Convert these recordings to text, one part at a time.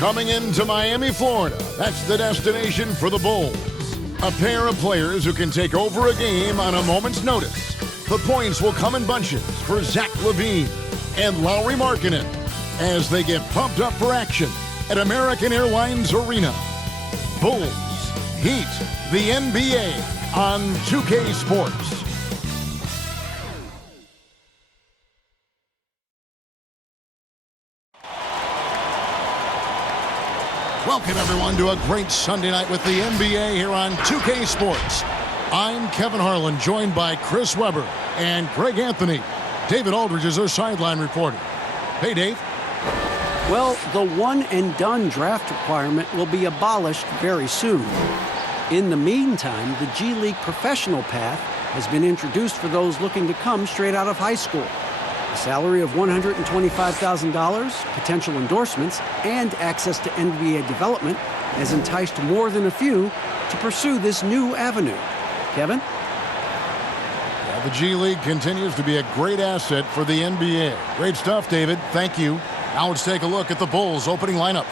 Coming into Miami, Florida, that's the destination for the Bulls. A pair of players who can take over a game on a moment's notice. The points will come in bunches for Zach LaVine and Lauri Markkanen as they get pumped up for action at American Airlines Arena. Bulls, Heat, the NBA on 2K Sports. Welcome, everyone, to a great Sunday night with the NBA here on 2K Sports. I'm Kevin Harlan, joined by Chris Webber and Greg Anthony. David Aldridge is our sideline reporter. Hey, Dave. Well, the one-and-done draft requirement will be abolished very soon. In the meantime, the G League professional path has been introduced for those looking to come straight out of high school. A salary of $125,000, potential endorsements, and access to NBA development has enticed more than a few to pursue this new avenue. Kevin? Yeah, the G League continues to be a great asset for the NBA. Great stuff, David. Thank you. Now let's take a look at the Bulls' opening lineup.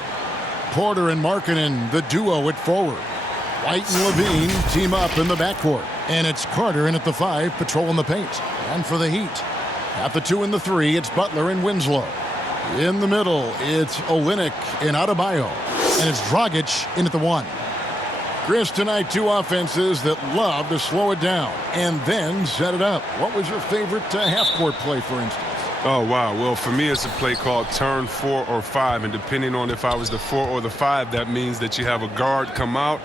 Porter and Markkanen, the duo at forward. White and LaVine team up in the backcourt. And it's Carter in at the 5, patrolling the paint. And for the Heat, at the 2 and the 3, it's Butler and Winslow. In the middle, it's Olynyk and Adebayo. And it's Dragic in at the 1. Chris, tonight, two offenses that love to slow it down and then set it up. What was your favorite half-court play, for instance? Oh, wow. Well, for me, it's a play called turn 4 or 5. And depending on if I was the 4 or the 5, that means that you have a guard come out.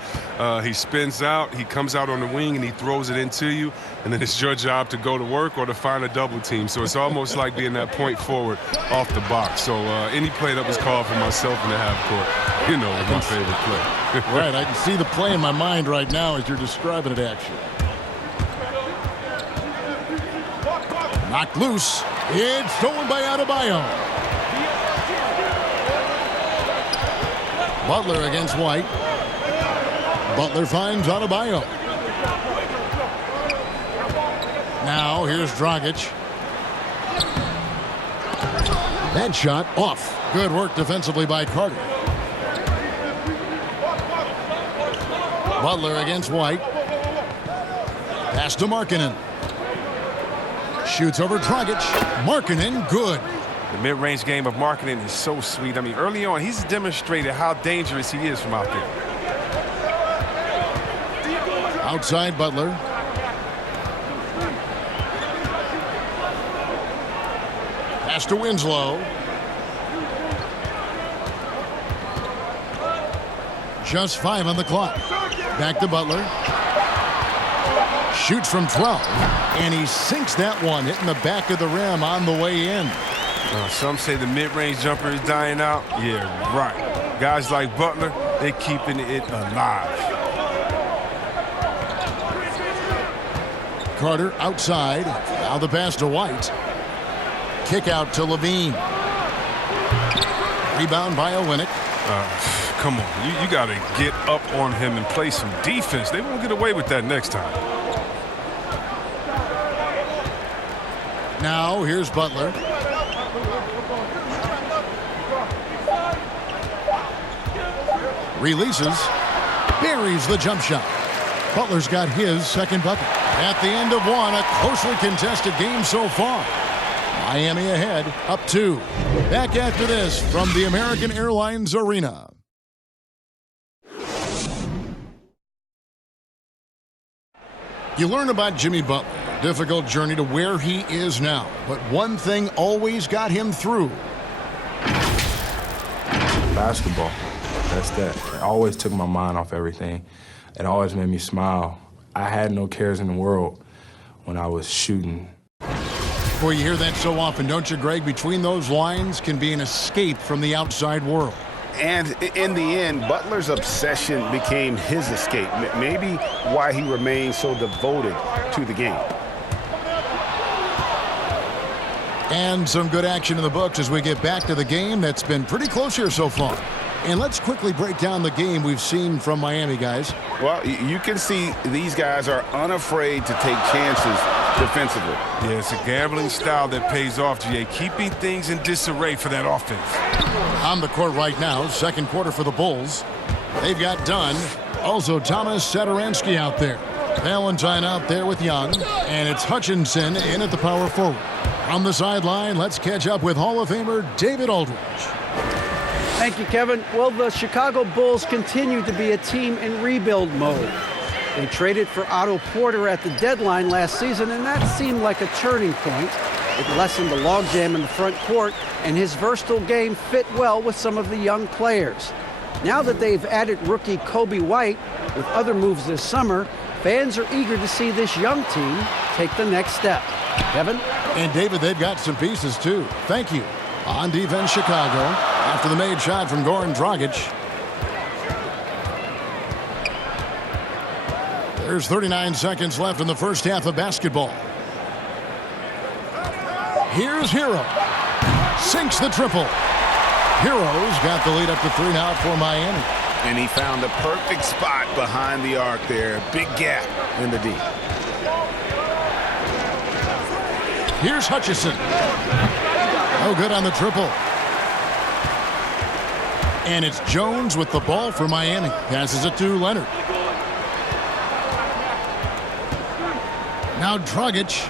He spins out. He comes out on the wing, and he throws it into you. And then it's your job to go to work or to find a double team. So it's almost like being that point forward off the box. So any play that was called for myself in the half court, was my favorite play. Right. I can see the play in my mind right now as you're describing it, actually. Knocked loose. It's stolen by Adebayo. Butler against White. Butler finds Adebayo. Now here's Dragic. That shot off. Good work defensively by Carter. Butler against White. Pass to Markkanen. Shoots over Dragic. Markkanen, good. The mid-range game of Markkanen is so sweet. I mean, early on, he's demonstrated how dangerous he is from out there. Outside Butler. Pass to Winslow. Just 5 on the clock. Back to Butler. Shoots from 12, and he sinks that one, hitting the back of the rim on the way in. Some say the mid-range jumper is dying out. Yeah, right. Guys like Butler, they're keeping it alive. Carter outside. Now the pass to White. Kick out to LaVine. Rebound by Olynyk. Come on, you got to get up on him and play some defense. They won't get away with that next time. Now here's Butler. Releases. Buries the jump shot. Butler's got his second bucket. At the end of one, a closely contested game so far. Miami ahead, up 2. Back after this from the American Airlines Arena. You learn about Jimmy Butler. Difficult journey to where he is now. But one thing always got him through. Basketball. That's that. It always took my mind off everything. It always made me smile. I had no cares in the world when I was shooting. Boy, you hear that so often, don't you, Greg? Between those lines can be an escape from the outside world. And in the end, Butler's obsession became his escape. Maybe why he remained so devoted to the game. And some good action in the books as we get back to the game that's been pretty close here so far. And let's quickly break down the game we've seen from Miami, guys. Well, you can see these guys are unafraid to take chances defensively. Yeah, it's a gambling style that pays off, GA, keeping things in disarray for that offense. On the court right now, second quarter for the Bulls. They've got Dunn. Also Thomas Satoransky out there. Valentine out there with Young. And it's Hutchinson in at the power forward. On the sideline, let's catch up with Hall of Famer David Aldridge. Thank you, Kevin. Well, the Chicago Bulls continue to be a team in rebuild mode. They traded for Otto Porter at the deadline last season, and that seemed like a turning point. It lessened the logjam in the front court, and his versatile game fit well with some of the young players. Now that they've added rookie Kobe White with other moves this summer, fans are eager to see this young team take the next step. Kevin? And David, they've got some pieces too. Thank you. On defense, Chicago, after the made shot from Goran Dragic. There's 39 seconds left in the first half of basketball. Here's Hero. Sinks the triple. Hero's got the lead up to 3 now for Miami. And he found the perfect spot behind the arc there. Big gap in the D. Here's Hutchison. Oh, good on the triple. And it's Jones with the ball for Miami. Passes it to Leonard. Now Dragic.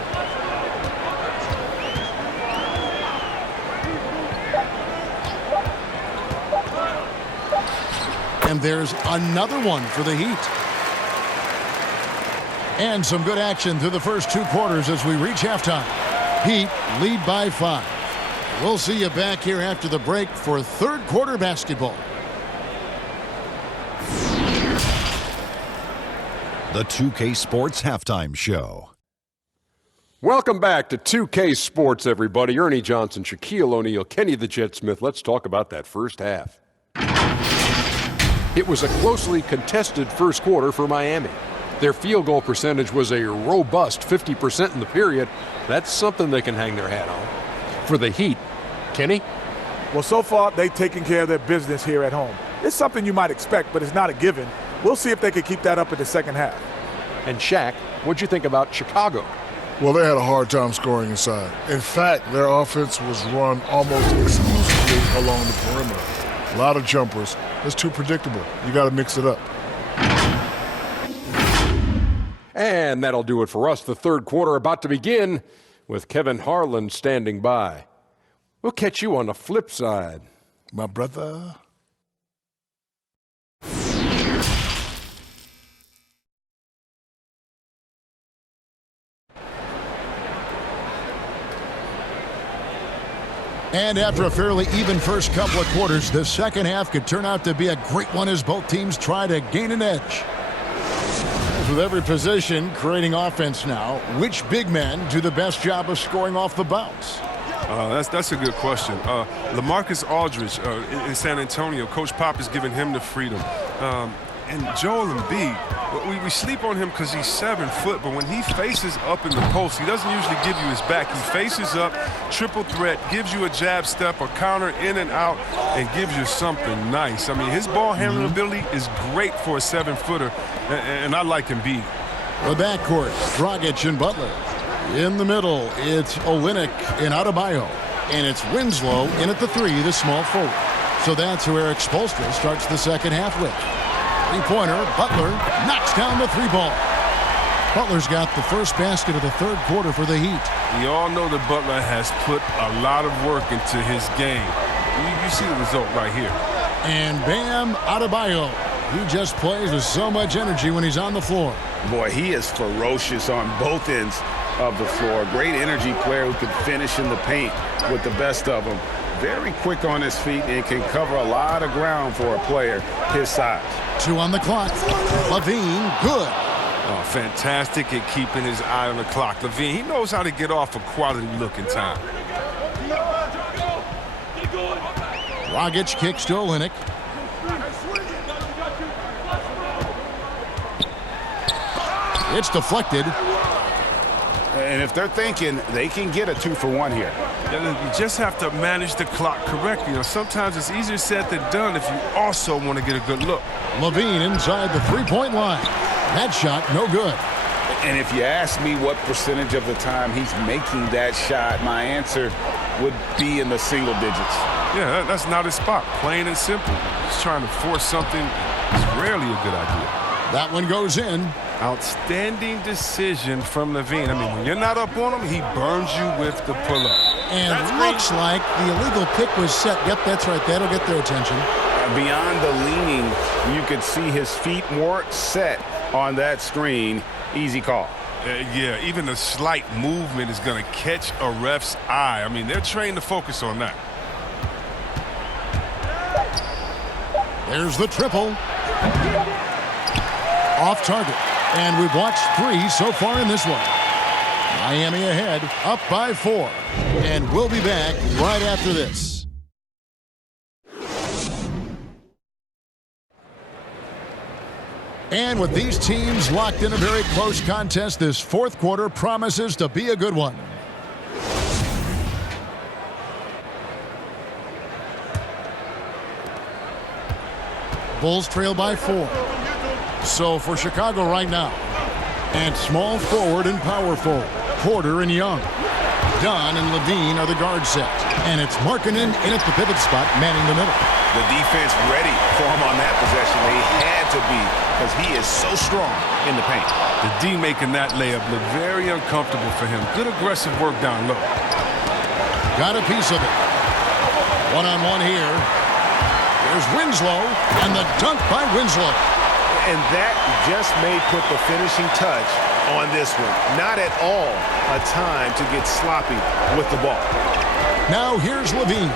And there's another one for the Heat. And some good action through the first 2 quarters as we reach halftime. Heat lead by 5. We'll see you back here after the break for third quarter basketball. The 2K Sports Halftime Show. Welcome back to 2K Sports, everybody. Ernie Johnson, Shaquille O'Neal, Kenny the Jet Smith. Let's talk about that first half. It was a closely contested first quarter for Miami. Their field goal percentage was a robust 50% in the period. That's something they can hang their hat on. For the Heat, Kenny? Well, so far, they've taken care of their business here at home. It's something you might expect, but it's not a given. We'll see if they can keep that up in the second half. And Shaq, what'd you think about Chicago? Well, they had a hard time scoring inside. In fact, their offense was run almost exclusively along the perimeter. A lot of jumpers. It's too predictable. You got to mix it up. And that'll do it for us. The third quarter about to begin with Kevin Harlan standing by. We'll catch you on the flip side. My brother. And after a fairly even first couple of quarters, the second half could turn out to be a great one as both teams try to gain an edge. With every position creating offense now, which big men do the best job of scoring off the bounce? That's a good question. LaMarcus Aldridge in San Antonio, Coach Pop is giving him the freedom. And Joel Embiid, we sleep on him because he's 7 foot, but when he faces up in the post, he doesn't usually give you his back. He faces up, triple threat, gives you a jab step, a counter in and out, and gives you something nice. I mean, his ball handling ability is great for a 7-footer, and I like Embiid. The backcourt, Dragic and Butler. In the middle, it's Olynyk and Adebayo. And it's Winslow in at the 3, the small forward. So that's who Eric Spoelstra starts the second half with. Three-pointer, Butler knocks down the 3-ball. Butler's got the first basket of the third quarter for the Heat. We all know that Butler has put a lot of work into his game. You see the result right here. And Bam Adebayo. He just plays with so much energy when he's on the floor. Boy, he is ferocious on both ends of the floor. Great energy player who can finish in the paint with the best of them. Very quick on his feet and can cover a lot of ground for a player his size. 2 on the clock. Levine, good. Oh, fantastic at keeping his eye on the clock. Levine, he knows how to get off a quality look in time. Dragic kicks to Olynyk. It's deflected. And if they're thinking they can get a 2-for-1 here. You just have to manage the clock correctly. You know, sometimes it's easier said than done if you also want to get a good look. Levine inside the three-point line. That shot, no good. And if you ask me what percentage of the time he's making that shot, my answer would be in the single digits. Yeah, that's not his spot. Plain and simple. He's trying to force something. It's rarely a good idea. That one goes in. Outstanding decision from Levine. I mean, when you're not up on him, he burns you with the pull-up. And it looks like the illegal pick was set. Yep, that's right. That'll get their attention. Beyond the leaning, you could see his feet more set on that screen. Easy call. Yeah, even a slight movement is going to catch a ref's eye. I mean, they're trained to focus on that. There's the triple. Off target. And we've watched 3 so far in this one. Miami ahead, up by 4. And we'll be back right after this. And with these teams locked in a very close contest, this fourth quarter promises to be a good one. Bulls trail by 4. So for Chicago right now, and small forward and power forward, Porter and Young. Dunn and Levine are the guard set. And it's Markkanen in at the pivot spot, manning the middle. The defense ready for him on that possession. They had to be, because he is so strong in the paint. The D making that layup look very uncomfortable for him. Good aggressive work down low. Got a piece of it. One-on-one here. There's Winslow, and the dunk by Winslow. And that just may put the finishing touch on this one. Not at all a time to get sloppy with the ball. Now here's Levine.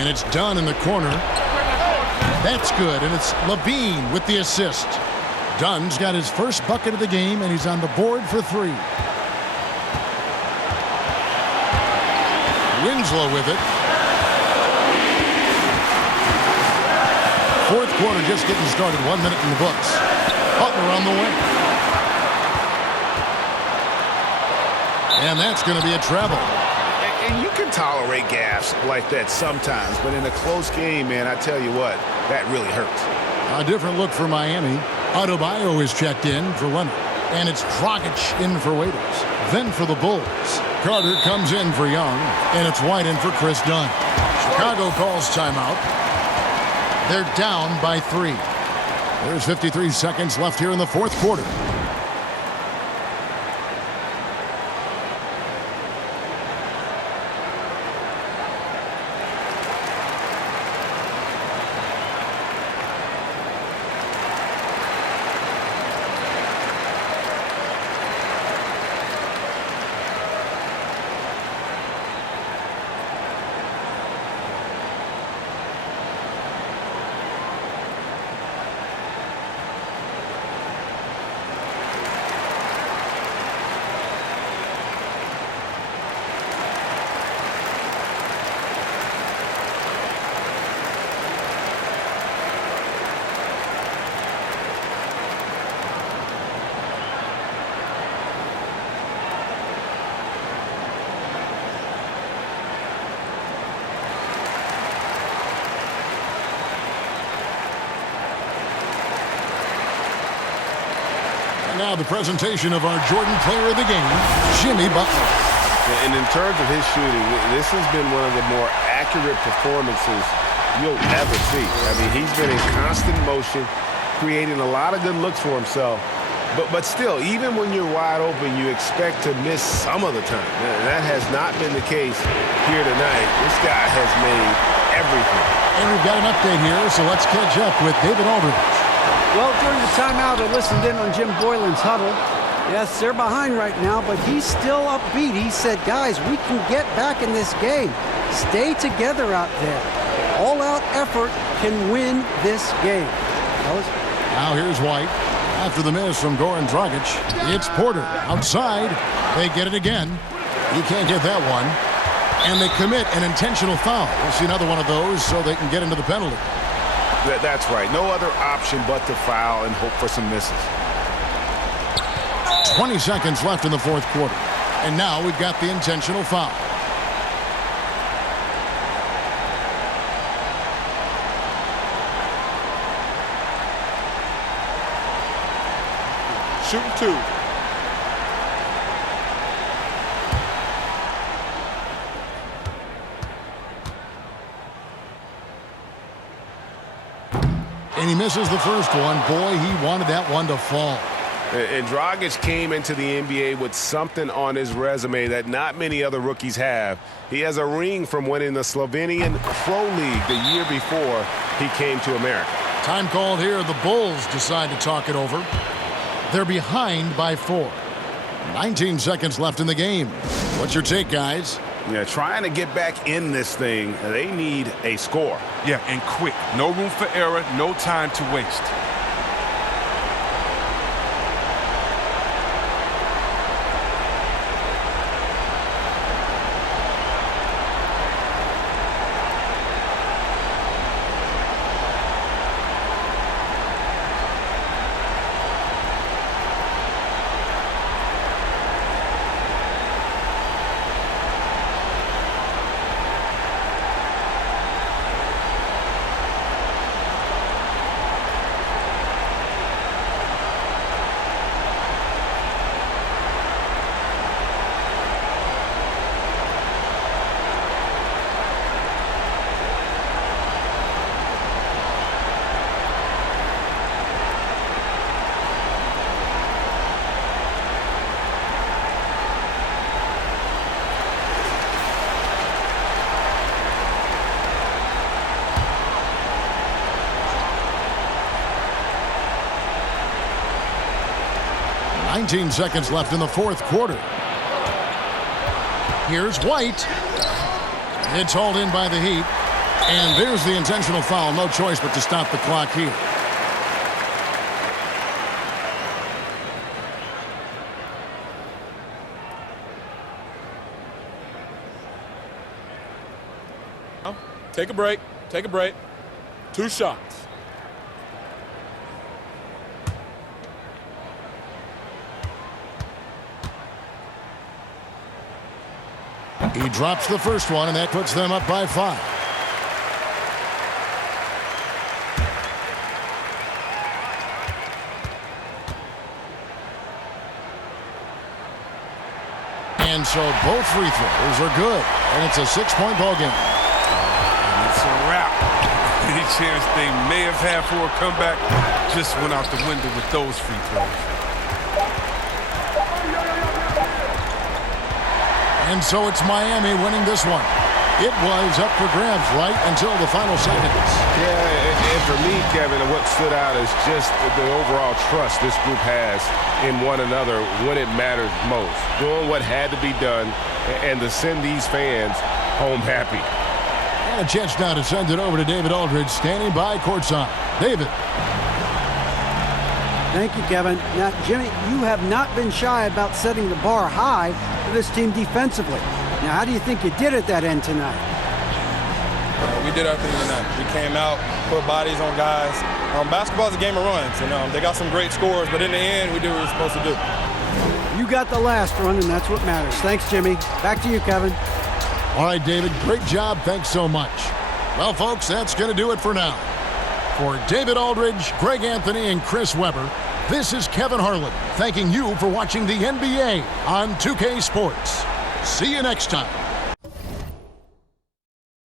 And it's Dunn in the corner. That's good, and it's Levine with the assist. Dunn's got his first bucket of the game, and he's on the board for 3. Winslow with it. Fourth quarter just getting started. 1 minute in the books. Butler on the way. And that's going to be a travel. And you can tolerate gaffes like that sometimes, but in a close game, man, I tell you what, that really hurts. A different look for Miami. Adebayo is checked in for Leonard. And it's Dragic in for Waiters. Then for the Bulls, Carter comes in for Young. And it's White in for Chris Dunn. Chicago calls timeout. They're down by 3. There's 53 seconds left here in the fourth quarter. Now the presentation of our Jordan Player of the Game, Jimmy Butler. And in terms of his shooting, this has been one of the more accurate performances you'll ever see. I mean, he's been in constant motion, creating a lot of good looks for himself. But still, even when you're wide open, you expect to miss some of the time. And that has not been the case here tonight. This guy has made everything. And we've got an update here, so let's catch up with David Aldridge. Well, during the timeout, I listened in on Jim Boylan's huddle. Yes, they're behind right now, but he's still upbeat. He said, guys, we can get back in this game. Stay together out there. All-out effort can win this game. Now here's White. After the miss from Goran Dragic, it's Porter outside. They get it again. He can't get that one. And they commit an intentional foul. We'll see another one of those so they can get into the penalty. That's right. No other option but to foul and hope for some misses. 20 seconds left in the fourth quarter. And now we've got the intentional foul. Shooting two. And he misses the first one. Boy, he wanted that one to fall. And Dragic came into the NBA with something on his resume that not many other rookies have. He has a ring from winning the Slovenian Pro League the year before he came to America. Time called here. The Bulls decide to talk it over. They're behind by 4. 19 seconds left in the game. What's your take, guys? Yeah, trying to get back in this thing, they need a score. Yeah, and quick. No room for error, no time to waste. Nineteen seconds left in the fourth quarter. Here's White. It's hauled in by the Heat. And there's the intentional foul. No choice but to stop the clock here. Take a break. Take a break. 2 shots. He drops the first one, and that puts them up by 5. And so both free throws are good, and it's a 6-point ball game. And it's a wrap. Any chance they may have had for a comeback just went out the window with those free throws. And so it's Miami winning this one. It was up for grabs right until the final seconds. Yeah, and for me, Kevin, what stood out is just the overall trust this group has in one another when it matters most. Doing what had to be done and to send these fans home happy. And a chance now to send it over to David Aldridge, standing by courtside. David. Thank you, Kevin. Now, Jimmy, you have not been shy about setting the bar high for this team defensively. Now, how do you think you did at that end tonight? We did our thing tonight. We came out, put bodies on guys. Basketball's a game of runs, and they got some great scores, but in the end, we did what we were supposed to do. You got the last run, and that's what matters. Thanks, Jimmy. Back to you, Kevin. All right, David, great job. Thanks so much. Well, folks, that's going to do it for now. For David Aldridge, Greg Anthony, and Chris Webber, this is Kevin Harlan thanking you for watching the NBA on 2K Sports. See you next time.